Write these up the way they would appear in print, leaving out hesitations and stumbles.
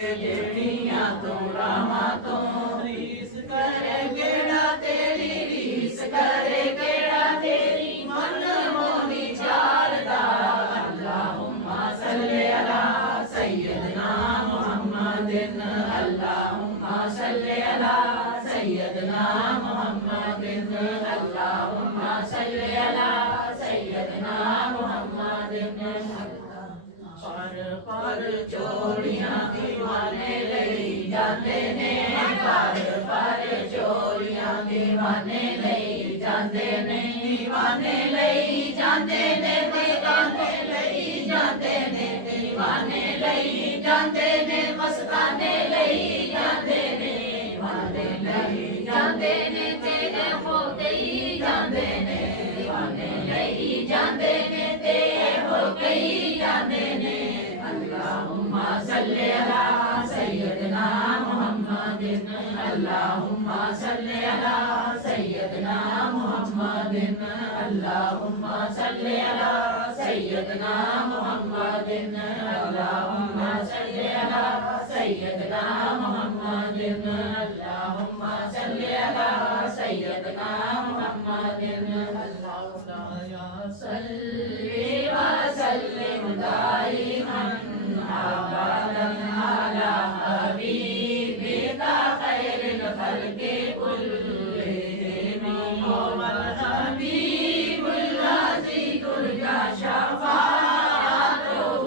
ਜਿਹੜੀਆਂ ਤੂੰ ਰਾਵਾਂ ਤੋਂ ਰੀਸ ਕਰੇ ਕਿਹੜਾ ਤੇਰੀ ਰੀਸ ਕਰੇ ਕਿਹੜਾ ਤੇਰੀ ਮਨ ਮੋਹੀ ਚਾਰਦਾ ਅੱਲਾਹੁੰਮਾ ਸੱਲੇ ਅਲਾ ਸੈਯਦਨਾ ਮੁਹੰਮਦਿਨ ਅੱਲਾਹੁੰਮਾ ਸੱਲੇ ਅਲਾ ਸੈਯਦਨਾ ਮੁਹੰਮਦਿਨ ਅੱਲਾਹੁੰਮਾ ਸੱਲੇ ਅਲਾ ਸੈਯਦਨਾ ਮੁਹੰਮਦਿਨ ਪਰ ਚੋਰੀਆਂ دیਵਾਨੇ ਲਈ ਜਾਂਦੇ ਨੇ ਪਰ ਚੋਰੀਆਂ دیਵਾਨੇ ਲਈ ਜਾਂਦੇ ਨੇ دیਵਾਨੇ ਲਈ ਜਾਂਦੇ ਨੇ دیਵਾਨੇ ਲਈ ਜਾਂਦੇ ਨੇ دیਵਾਨੇ ਲਈ ਜਾਂਦੇ ਨੇ ਮਸਤਾਨੇ ਲਈ ਜਾਂਦੇ ਨੇ دیਵਾਨੇ ਲਈ ਜਾਂਦੇ ਨੇ ਤੇ ਹੋ ਗਈ ਜਾਂਦੇ ਨੇ دیਵਾਨੇ ਲਈ ਜਾਂਦੇ ਨੇ ਤੇ ਹੋ ਗਈ ਜਾਂਦੇ ਨੇ اللهم صل على سيدنا محمد اللهم صل على سيدنا محمد اللهم صل على سيدنا محمد اللهم صل على سيدنا محمد اللهم صل على سيدنا محمد اللهم صل وسلم دائما أبدا على حبيبك خير الخلق كلهم هو الحبيب الذي ترجى شفاعته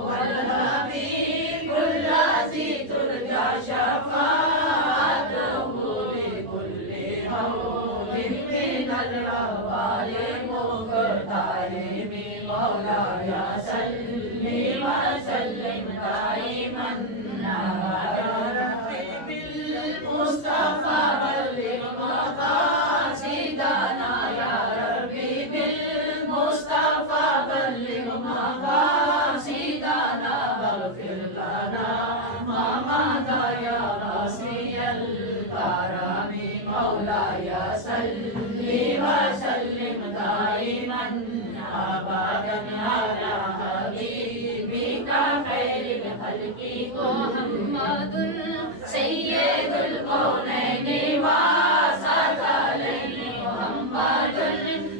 والحبيب الذي ترجى شفاعته بكل هول من الأهوال مقتحم مولاي صل وسلم دائما أبدا بالمصطفى بلغ مقاصدنا يا ربي بالمصطفى بلغ مقاصدنا واغفر لنا ما مضى يا راسي الكرم مولاي صل وسلم دائما أبدا على حبيبك خير الخلق محمد سيد الكونين وثقلين محمد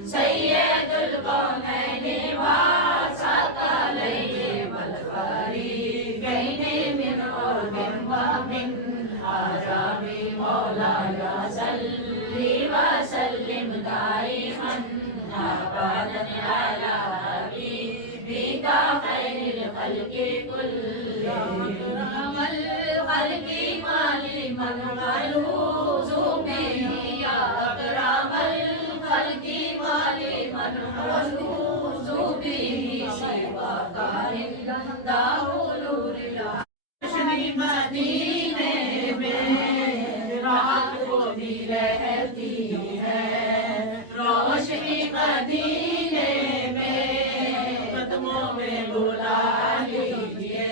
سيد الكونين وثقلين والفريقين من عرب ومن عجم مولاي صل وسلم دائما أبدا على حبيبك خير الخلق كلهم أكرم الخلق من ملوذ به يا أكرم الخلق من ملوذ به سواك إلا حلول روشنی مدینے میں رات کو بھی رہتی ہے روشنی مدینے میں قدموں میں بلا لیجئے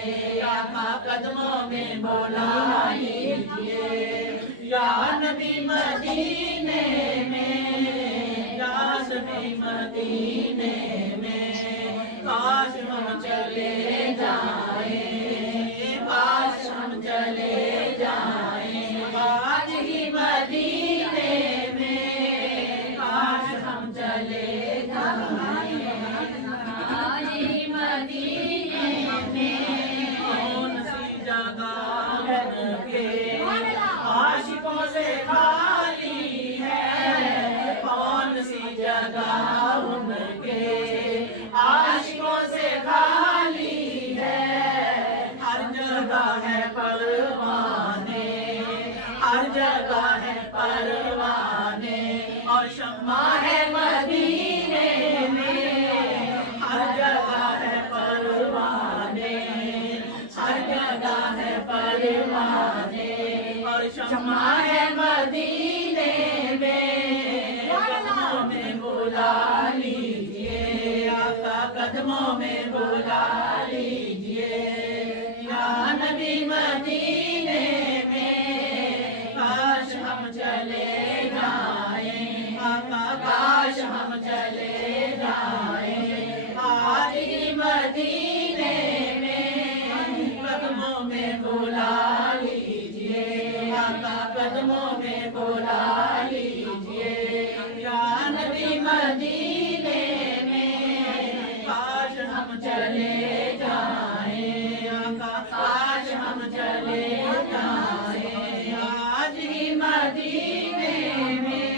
آقا قدموں میں بلا لیجئے یا نبی مدینے میں یا نبی مدینے میں کاش ہم چلے جائیں کاش ہم چلے جائیں آج ہی مدینے میں کاش ہم چلے جائیں آج ہی مدینے میں کون سی جگہ ان کے عاشقوں سے خالی ہے کون سی جگہ ان کے عاشقوں سے خالی ہے ہر جگہ ہے پروانے ہر جگہ ہے پروانے اور شمع ہے مدینے میں ہر جگہ ہے پروانے ہر جگہ ہے پروانے اور شمع ہے مدینے میں قدموں میں بلا لیجئے آقا قدموں میں بلا لیجئے یا نبی مدینے میں کاش ہم چلے جائیں آقا کاش ہم چلے جائیں آج ہی مدینے میں قدموں میں بلا لیجئے آقا قدموں میں بلا لیجئے یا نبی مدینے میں کاش ہم چلے جائیں آقا کاش ہم چلے جائیں آج ہی مدینے میں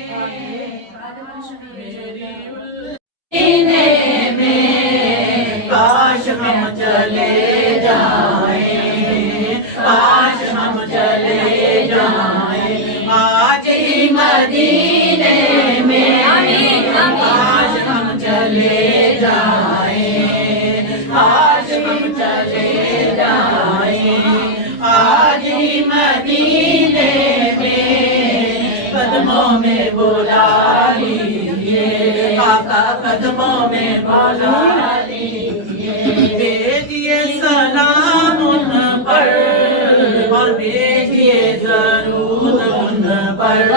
کاش ہم چلے جائیں کاش ہم چلے جائیں آج ہی مدینے میں کاش ہم چلے جائیں کاش ہم چلے جائیں آج ہی مدینے میں قدموں میں بلا لیجئے آقا قدموں میں بلا لیجئے بھیجئے سلام ان پر اور بھیجئے درود ان پر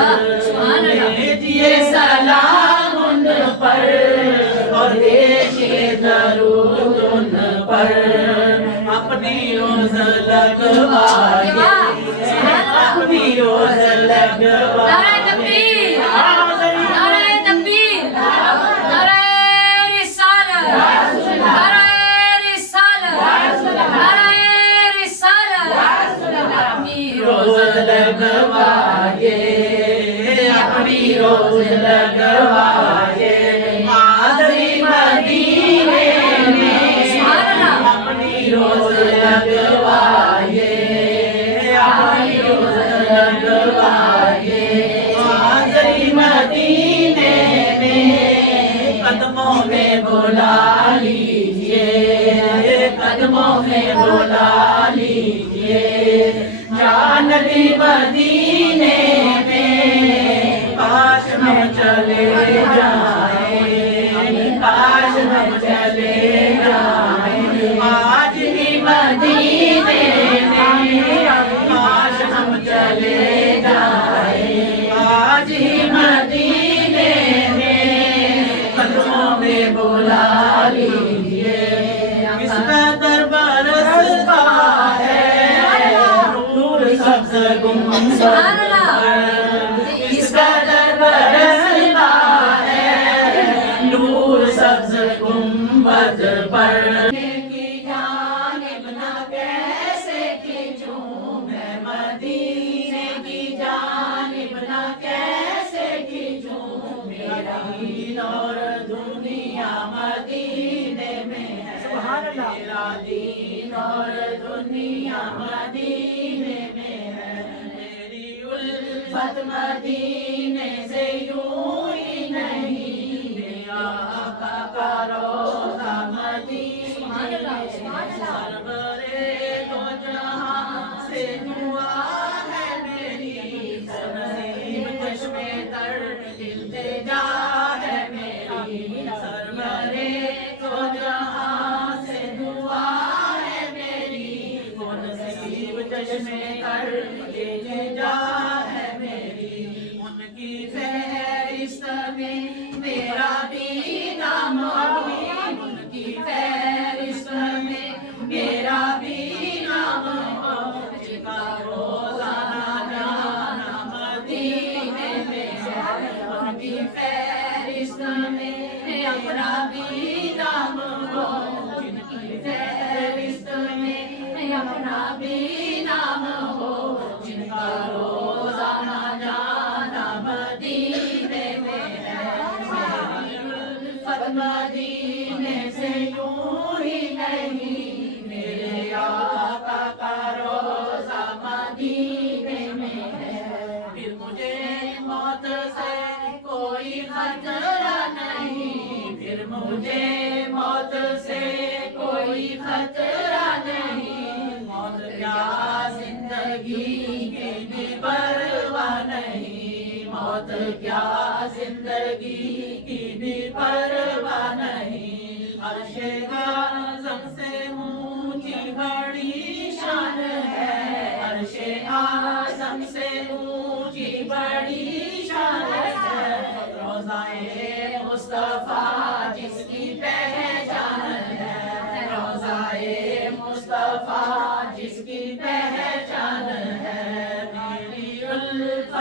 بھیجئے سلام ان پر اور بھیجئے درود ان پر اپنی روز لگوائیے اپنی روز لگوائیے اپنی روز لگوائیے آدمی مدینے میں اپنی روز لگوائیے اپنی روز لگوائیے آدمی مدینے میں قدموں میں بلا لیجئے قدموں میں بلا لیجئے یا نبی مدینے میں کاش ہم چلے جائیں کاش ہم چلے جائیں آج ہی مدینے میں کاش ہم چلے جائیں آج ہی مدینے میں قدموں میں بلا لیجئے اس کا دربار برستا ہے سبز گنبد اس کا در برستا ہے نور سبز گنبد پر کی جانب نہ کیسے کھینچوں میں مدینے کی جانب نہ کیسے کھینچوں میرا دین اور دنیا مدینے میں ہے میرا دین اور دنیا مدینے میں ہے میری الفت مدینے سے یوں ہی نہیں میرا آقا کا روضہ مدینے سرورے دو جہاں سے دعا ہے میری نصیب چشمے تر التجا ہے میری سرورے دو جہاں سے دعا ہے میری نصیب چشمے تر التجا ہے میری ان کی فہرست میں میرا بھی نام ہو ان کی فہرست میں میرا بھی نام ہو جن کا روزانہ جانا مدینے میں ہے ان کی فہرست میں میرا بھی نام ہو جن کی فہرست میں اپنا بھی نام ہو جن کا روزانہ جانا مدینے میں ہے میری الفت مدینے سے یوں ہی نہیں میرے آقا کا روزہ مدینے میں ہے پھر مجھے موت سے کوئی خطرہ نہیں پھر مجھے موت سے کوئی خطرہ نہیں موت کیا زندگی کی بھی پرواہ نہیں موت کیا زندگی کی بھی پرواہ نہیں عرش اعظم سے اونچی بڑی شان ہے عرش اعظم سے اونچی بڑی شان ہے روضائے مصطفیٰ جس کی پہچان ہے روضائے مصطفیٰ جس کی پہچان